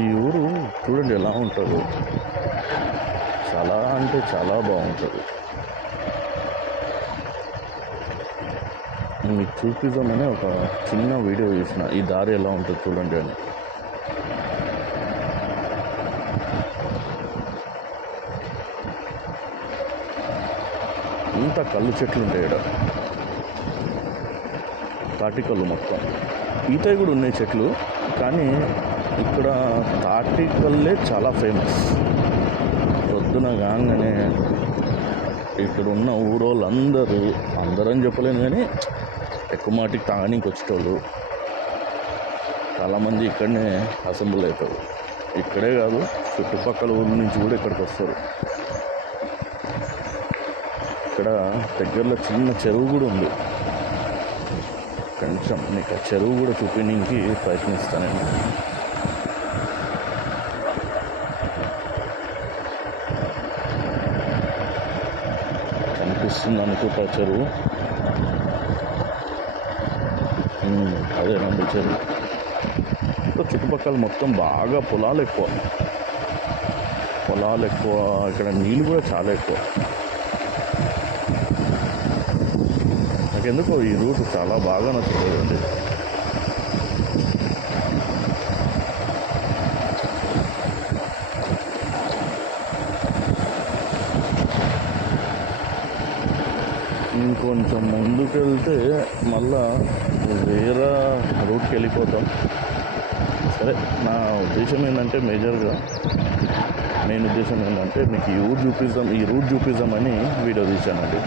ఈ ఊరు చూడండి ఎలా ఉంటుందో, చాలా అంటే చాలా బాగుంటుంది. మీకు చూపిద్దామని ఒక చిన్న వీడియో చేసిన, ఈ దారి ఎలా ఉంటుంది చూడండి అని. ఇంత కళ్ళు చెట్లు ఉంటాయి ఇక్కడ, తాటి కళ్ళు మొత్తం. ఈతవి కూడా ఉన్నాయి చెట్లు, కానీ ఇక్కడ తాటి కళ్ళే చాలా ఫేమస్. పొద్దున కాగానే ఇక్కడ ఉన్న ఊరోళ్ళు అందరని చెప్పలేను, కానీ ఎక్కువ మాటికి తాగనీకి వచ్చేటోళ్ళు చాలామంది ఇక్కడనే అసెంబ్లీ అవుతారు. ఇక్కడే కాదు, చుట్టుపక్కల ఊరి నుంచి కూడా ఇక్కడికి వస్తారు. ఇక్కడ దగ్గరలో చిన్న చెరువు కూడా ఉంది. కొంచెం మీకు ఆ చెరువు కూడా చూపించడానికి ప్రయత్నిస్తానండి. కనిపిస్తుంది అనుకుంటా చెరువు, అదేనండి చెరువు. చుట్టుపక్కల మొత్తం బాగా పొలాలు ఎక్కువ, ఇక్కడ నీళ్ళు కూడా చాలా ఎక్కువ. నాకెందుకో ఈ రూట్ చాలా బాగా నచ్చుతుందండి. ఇంకొంచెం ముందుకు వెళ్తే మళ్ళా వేరే రూట్కి వెళ్ళిపోతాం. సరే, నా ఉద్దేశం ఏంటంటే మెయిన్ ఉద్దేశం ఏంటంటే మీకు ఈ రూట్ చూపిద్దామని వీడియో తీశానండి.